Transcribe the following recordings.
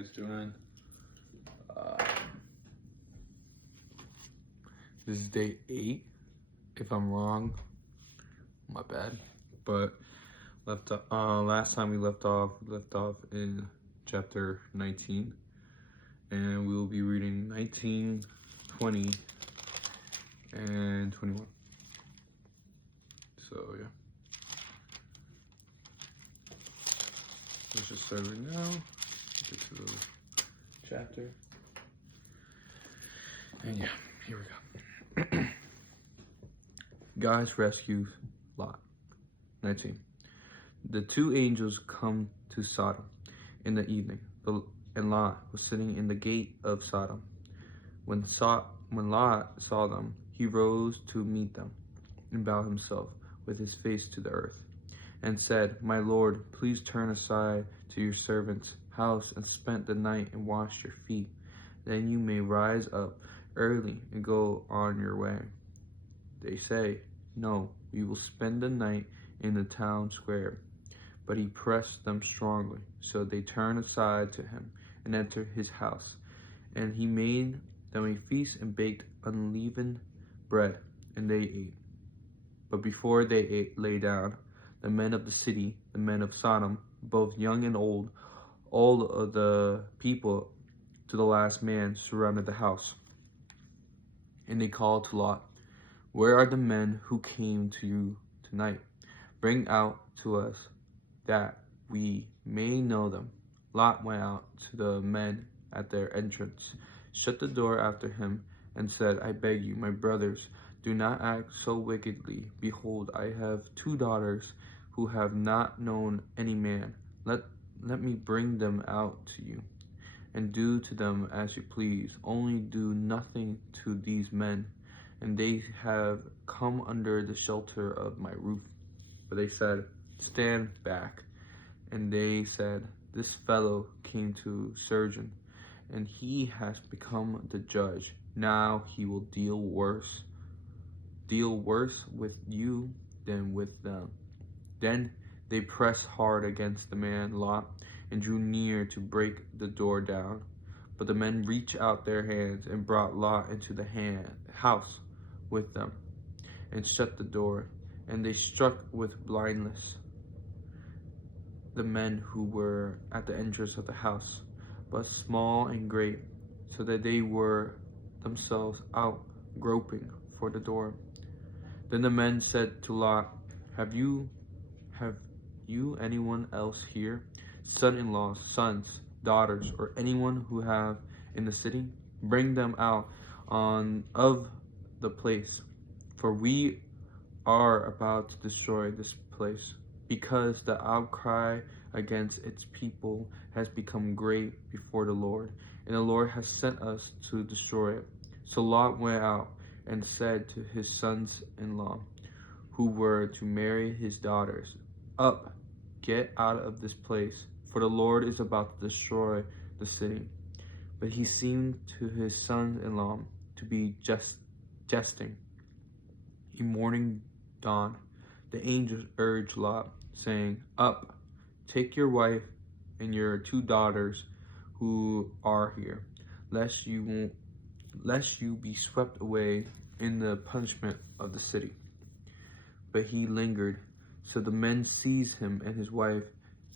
guys doing? Um, this is day 8. If I'm wrong, my bad. But last time we left off in chapter 19, and we will be reading 19, 20, and 21. So yeah, let's just start right now. Get to the chapter, and yeah, here we go. God's rescues Lot. 19. The two angels come to Sodom in the evening, and Lot was sitting in the gate of Sodom. When Lot saw them, he rose to meet them and bowed himself with his face to the earth, and said, "My Lord, please turn aside to your servant's house and spend the night and wash your feet. Then you may rise up early and go on your way." They say, "No, we will spend the night in the town square." But he pressed them strongly, so they turned aside to him and entered his house. And he made them a feast and baked unleavened bread, and they ate. But before they lay down, the men of the city, the men of Sodom, both young and old, all of the people to the last man, surrounded the house. And they called to Lot, "Where are the men who came to you tonight? Bring out to us that we may know them." Lot went out to the men at their entrance, shut the door after him, and said, "I beg you, my brothers, do not act so wickedly. Behold, I have 2 daughters who have not known any man. Let me bring them out to you, and do to them as you please. Only do nothing to these men, and they have come under the shelter of my roof." But they said, "Stand back." And they said, "This fellow came to surgeon, and he has become the judge. Now he will deal worse with you than with them." Then they pressed hard against the man Lot and drew near to break the door down. But the men reached out their hands and brought Lot into the house with them and shut the door. And they struck with blindness the men who were at the entrance of the house, but small and great, so that they were themselves out groping for the door. Then the men said to Lot, Have you anyone else here, son-in-laws, sons, daughters, or anyone who have in the city? Bring them out of the place, for we are about to destroy this place, because the outcry against its people has become great before the Lord, and the Lord has sent us to destroy it. So Lot went out and said to his sons-in-law, who were to marry his daughters, "Up, get out of this place, for the Lord is about to destroy the city." But he seemed to his sons-in-law to be jesting. In morning dawn, the angels urged Lot, saying, "Up, take your wife and your 2 daughters who are here, lest you be swept away in the punishment of the city." But he lingered. So the men seized him and his wife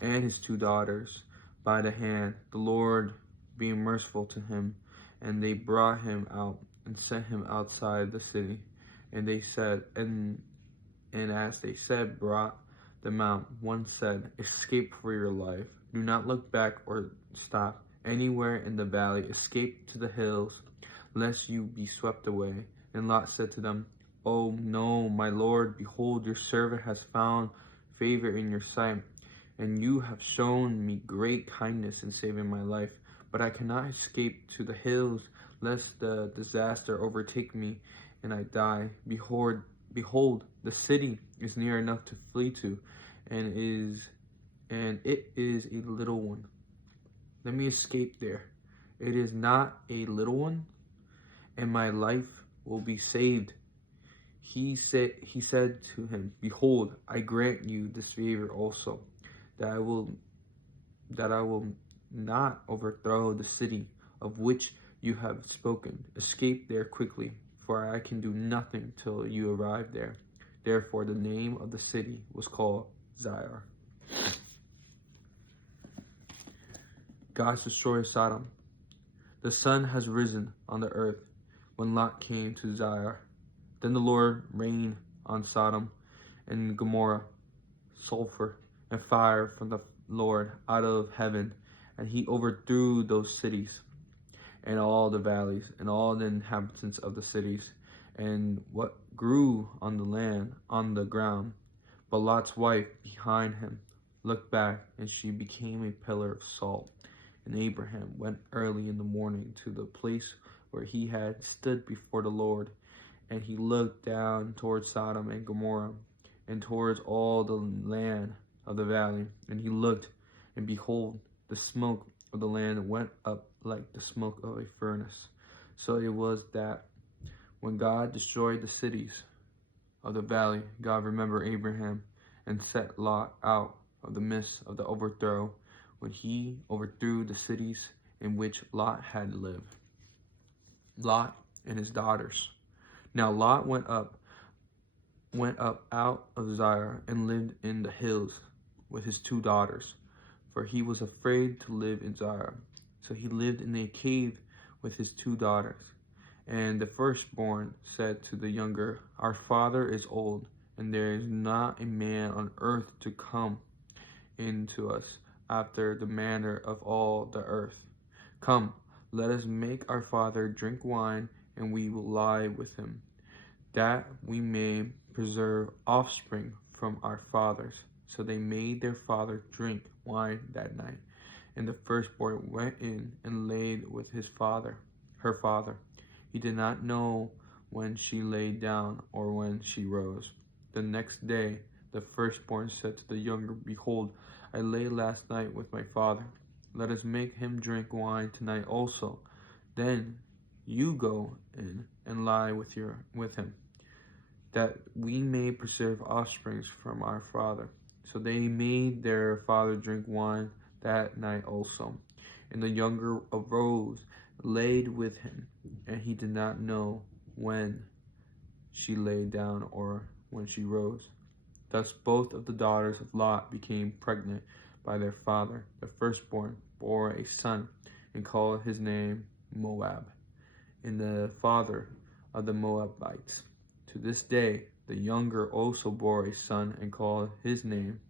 and his 2 daughters by the hand, the Lord being merciful to him, and they brought him out and set him outside the city. And they said, and as they said, brought them out, one said, "Escape for your life. Do not look back or stop anywhere in the valley. Escape to the hills, lest you be swept away." And Lot said to them, "Oh no, my Lord, behold, your servant has found favor in your sight, and you have shown me great kindness in saving my life. But I cannot escape to the hills, lest the disaster overtake me and I die. Behold, the city is near enough to flee to, and it is a little one. Let me escape there. It is not a little one, and my life will be saved." He said to him, "Behold, I grant you this favor also, that I will not overthrow the city of which you have spoken. Escape there quickly, for I can do nothing till you arrive there. Therefore, the name of the city was called Zair. God destroys Sodom. The sun has risen on the earth when Lot came to Zair. Then the Lord rained on Sodom and Gomorrah sulfur and fire from the Lord out of heaven, and he overthrew those cities and all the valleys and all the inhabitants of the cities and what grew on the land on the ground. But Lot's wife behind him looked back, and she became a pillar of salt. And Abraham went early in the morning to the place where he had stood before the Lord, and he looked down towards Sodom and Gomorrah, and towards all the land of the valley. And he looked, and behold, the smoke of the land went up like the smoke of a furnace. So it was that when God destroyed the cities of the valley, God remembered Abraham and set Lot out of the midst of the overthrow, when he overthrew the cities in which Lot had lived. Lot and his daughters. Now Lot went up out of Zair and lived in the hills with his 2 daughters, for he was afraid to live in Zair. So he lived in a cave with his 2 daughters. And the firstborn said to the younger, Our father is old, and there is not a man on earth to come in to us after the manner of all the earth. Come, let us make our father drink wine, and we will lie with him, that we may preserve offspring from our fathers. So they made their father drink wine that night. And the firstborn went in and laid with her father. He did not know when she lay down or when she rose. The next day the firstborn said to the younger, Behold, I lay last night with my father. Let us make him drink wine tonight also. Then you go in and lie with him, that we may preserve offsprings from our father. So they made their father drink wine that night also. And the younger arose, laid with him, and he did not know when she lay down or when she rose. Thus both of the daughters of Lot became pregnant by their father. The firstborn bore a son, and called his name Moab, and the father of the Moabites. To this day the younger also bore a son, and called his name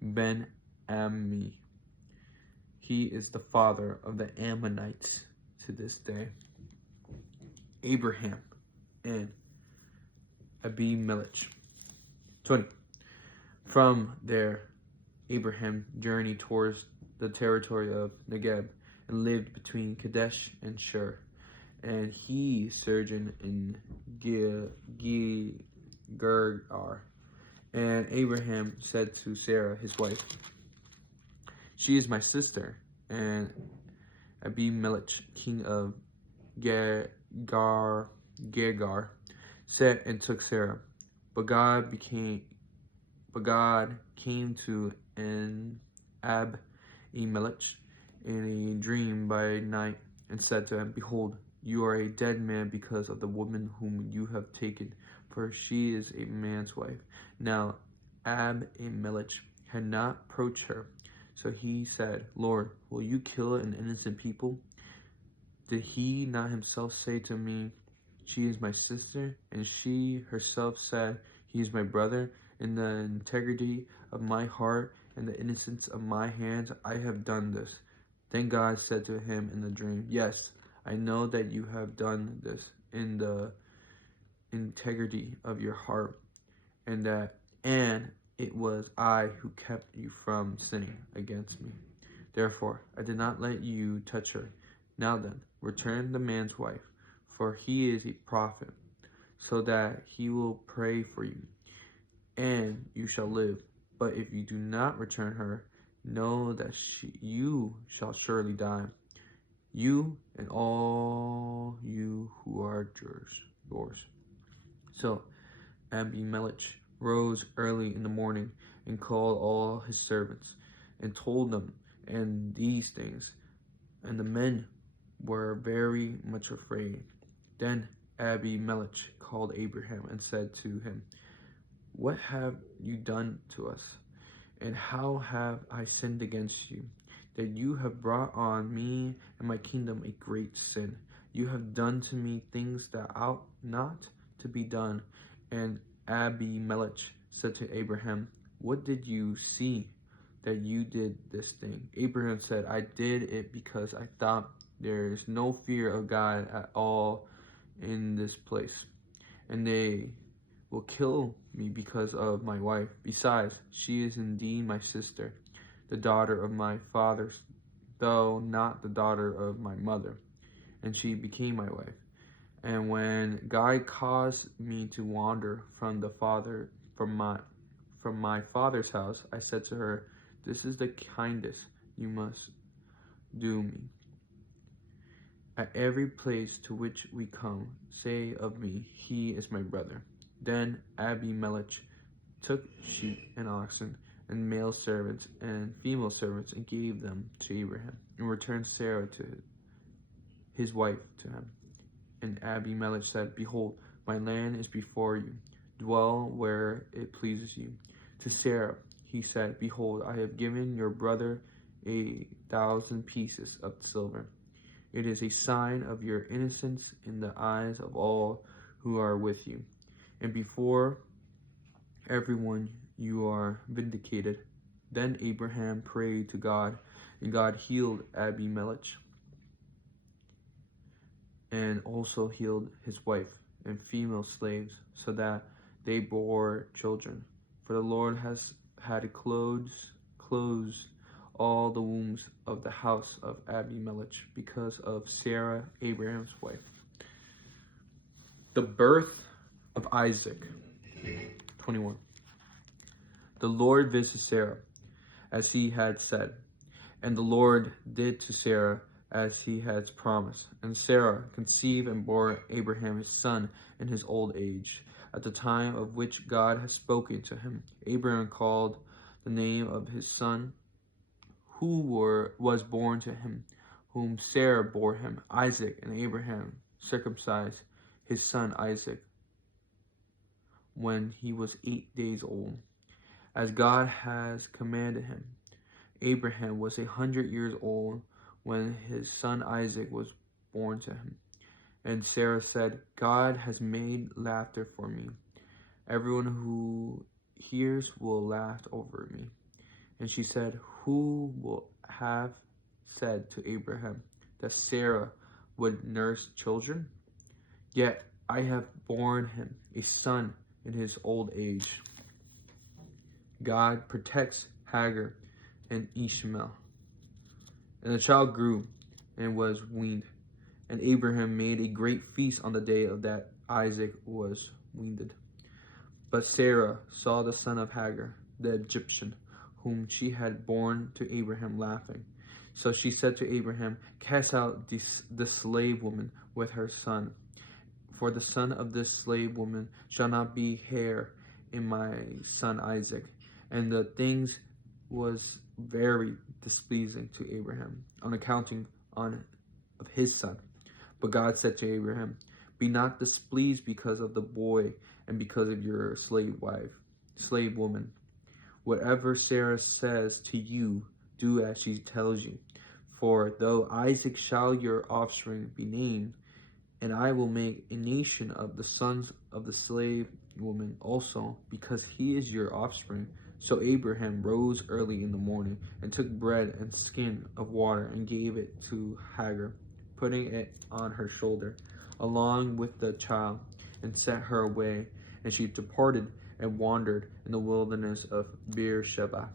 Ben-Ammi. He is the father of the Ammonites to this day. Abraham and Abimelech. 20. From there, Abraham journeyed towards the territory of Negeb and lived between Kadesh and Shur. And he sojourned in Gergar. And Abraham said to Sarah, his wife, She is my sister. And Abimelech, king of Gergar, sat and took Sarah. But God came to Abimelech in a dream by night and said to him, Behold, you are a dead man because of the woman whom you have taken, for she is a man's wife. Now Abimelech had not approached her. So he said, Lord, will you kill an innocent people? Did he not himself say to me, She is my sister? And she herself said, He is my brother. In the integrity of my heart and the innocence of my hands, I have done this. Then God said to him in the dream, Yes, I know that you have done this in the integrity of your heart, and it was I who kept you from sinning against me. Therefore, I did not let you touch her. Now then, return the man's wife, for he is a prophet, so that he will pray for you, and you shall live. But if you do not return her, know that you shall surely die, you and all you who are yours. So Abimelech rose early in the morning and called all his servants and told them, and these things. And the men were very much afraid. Then Abimelech called Abraham and said to him, "What have you done to us? And how have I sinned against you, that you have brought on me and my kingdom a great sin? You have done to me things that ought not to be done." And Abimelech said to Abraham, "What did you see that you did this thing?" Abraham said, "I did it because I thought there is no fear of God at all in this place, and they will kill me because of my wife. Besides, she is indeed my sister, the daughter of my father's, though not the daughter of my mother, and she became my wife. And when God caused me to wander from my father's house, I said to her, 'This is the kindest you must do me. At every place to which we come, say of me, he is my brother.' Then Abimelech took sheep and oxen, and male servants and female servants, and gave them to Abraham, and returned Sarah to his wife to him. And Abimelech said, 'Behold, my land is before you. Dwell where it pleases you.' To Sarah he said, 'Behold, I have given your brother 1,000 pieces of silver. It is a sign of your innocence in the eyes of all who are with you, and before everyone you are vindicated.' Then Abraham prayed to God, and God healed Abimelech, and also healed his wife and female slaves, so that they bore children. For the Lord had closed all the wombs of the house of Abimelech because of Sarah, Abraham's wife. The birth of Isaac. 21. The Lord visited Sarah, as he had said, and the Lord did to Sarah as he had promised. And Sarah conceived and bore Abraham his son in his old age, at the time of which God had spoken to him. Abraham called the name of his son was born to him, whom Sarah bore him, Isaac. And Abraham circumcised his son Isaac when he was 8 days old, as God has commanded him. Abraham was 100 years old when his son Isaac was born to him. And Sarah said, "God has made laughter for me. Everyone who hears will laugh over me." And she said, "Who will have said to Abraham that Sarah would nurse children? Yet I have borne him a son in his old age." God protects Hagar and Ishmael. And the child grew and was weaned. And Abraham made a great feast on the day that Isaac was weaned. But Sarah saw the son of Hagar, the Egyptian, whom she had borne to Abraham, laughing. So she said to Abraham, "Cast out the slave woman with her son, for the son of this slave woman shall not be heir in my son Isaac." And the things was very displeasing to Abraham on accounting of his son. But God said to Abraham, "Be not displeased because of the boy and because of your slave woman. Whatever Sarah says to you, do as she tells you. For though Isaac shall your offspring be named, and I will make a nation of the sons of the slave woman also, because he is your offspring." So Abraham rose early in the morning and took bread and skin of water and gave it to Hagar, putting it on her shoulder, along with the child, and sent her away. And she departed and wandered in the wilderness of Beersheba.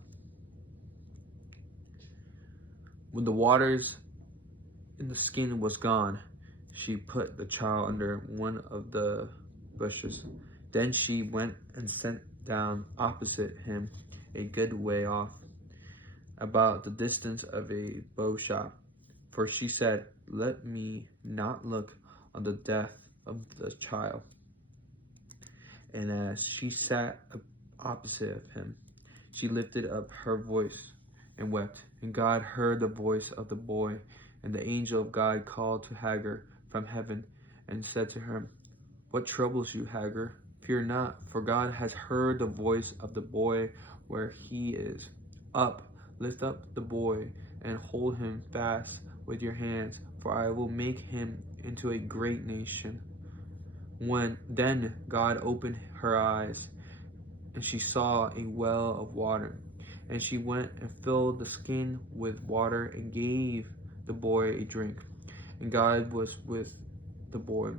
When the waters in the skin was gone, she put the child under one of the bushes. Then she went and sat down opposite him, a good way off, about the distance of a bow shot. For she said, "Let me not look on the death of the child." And as she sat opposite of him, she lifted up her voice and wept. And God heard the voice of the boy, and the angel of God called to Hagar from heaven and said to her, "What troubles you, Hagar? Fear not, for God has heard the voice of the boy where he is. Up, lift up the boy, and hold him fast with your hands, for I will make him into a great nation." Then God opened her eyes, and she saw a well of water. And she went and filled the skin with water and gave the boy a drink. And God was with the boy,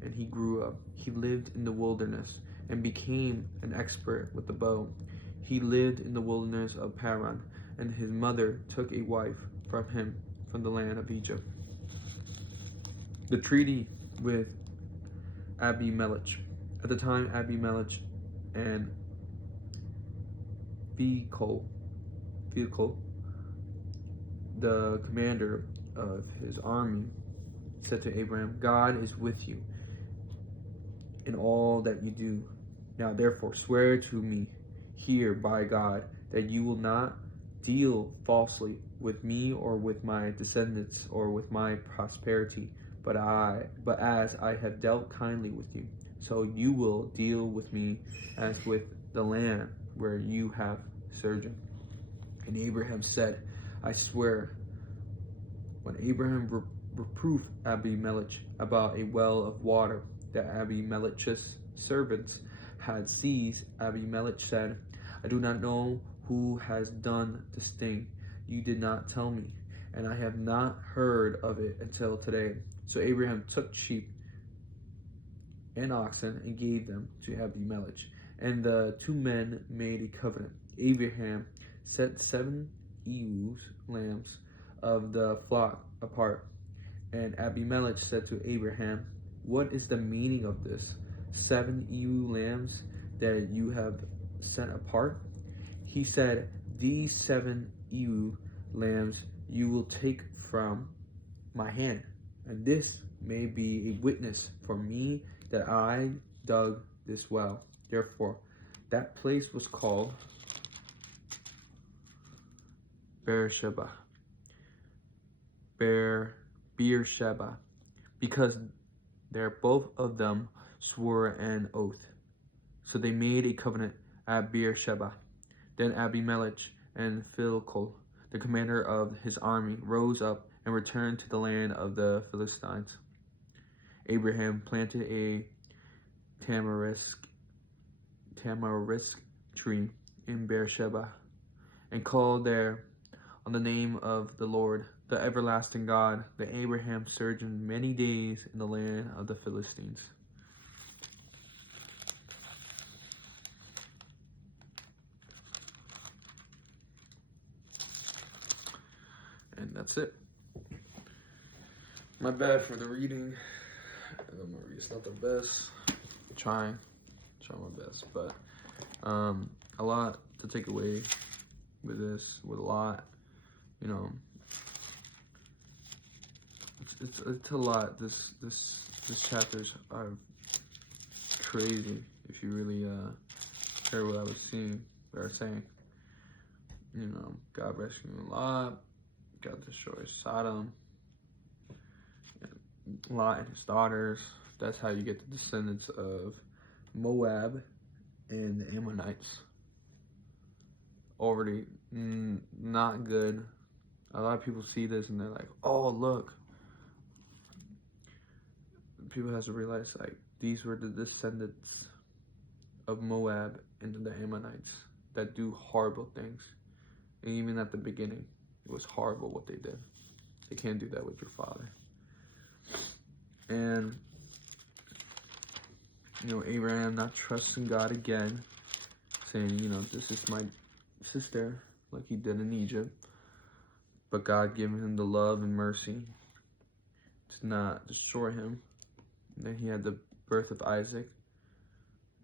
and he grew up. He lived in the wilderness and became an expert with the bow. He lived in the wilderness of Paran, and his mother took a wife from him from the land of Egypt. The treaty with Abimelech. At the time, Abimelech and Phicol, the commander of his army, said to Abraham, "God is with you in all that you do. Now therefore swear to me here by God that you will not deal falsely with me or with my descendants or with my prosperity, but as I have dealt kindly with you, so you will deal with me as with the land where you have sojourned." And Abraham said, "I swear." When Abraham reproved Abimelech about a well of water that Abimelech's servants had seized, Abimelech said, "I do not know who has done this thing. You did not tell me, and I have not heard of it until today." So Abraham took sheep and oxen and gave them to Abimelech, and the two men made a covenant. Abraham set 7 lambs of the flock apart, and Abimelech said to Abraham, "What is the meaning of this 7 lambs that you have set apart?" He said, "These 7 lambs you will take from my hand, and this may be a witness for me that I dug this well." Therefore, that place was called Beersheba, because there both of them swore an oath. So they made a covenant at Beersheba. Then Abimelech and Phicol, the commander of his army, rose up and returned to the land of the Philistines. Abraham planted a tamarisk tree in Beersheba and called there on the name of the Lord, the everlasting God. Then Abraham sojourned many days in the land of the Philistines. And that's it. My bad for the reading. It's not the best. Try my best, but a lot to take away with this, with a lot, you know. It's a lot. This chapters are crazy. If you really heard what I was saying, you know, God rescued Lot, God destroyed Sodom, Lot and his daughters. That's how you get the descendants of Moab and the Ammonites. Already not good. A lot of people see this and they're like, "Oh, look." People have to realize, like, these were the descendants of Moab and the Ammonites that do horrible things. And even at the beginning, it was horrible what they did. They can't do that with your father. And, you know, Abraham not trusting God again, saying, you know, "This is my sister," like he did in Egypt. But God giving him the love and mercy to not destroy him. And then he had the birth of Isaac,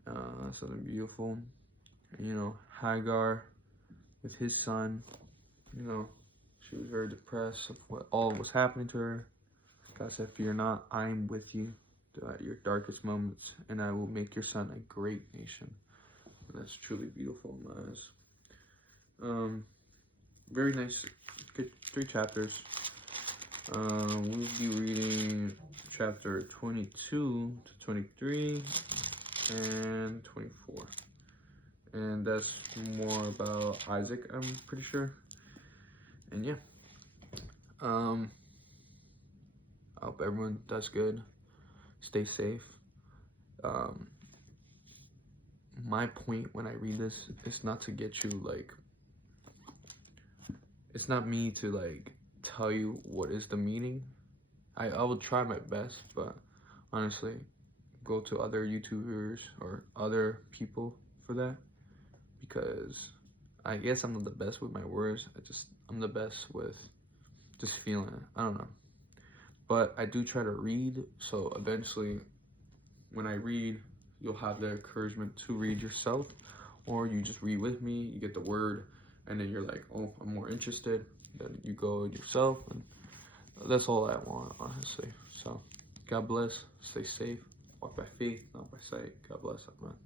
something beautiful. And, you know, Hagar with his son, you know, she was very depressed of what all was happening to her. God said, "Fear not, I am with you at your darkest moments, and I will make your son a great nation." And that's truly beautiful in my eyes. very nice, good 3 chapters. We'll be reading chapter 22 to 23 and 24. And that's more about Isaac, I'm pretty sure. And yeah. I hope everyone does good. Stay safe. My point when I read this is not to get you like, it's not me to like tell you what is the meaning. I will try my best, but honestly, go to other YouTubers or other people for that, because I guess I'm not the best with my words. I'm the best with just feeling it. I don't know. But I do try to read, so eventually when I read, you'll have the encouragement to read yourself, or you just read with me, you get the word, and then you're like, oh, I'm more interested. Then you go yourself, and that's all I want, honestly. So, God bless, stay safe, walk by faith, not by sight. God bless, everyone.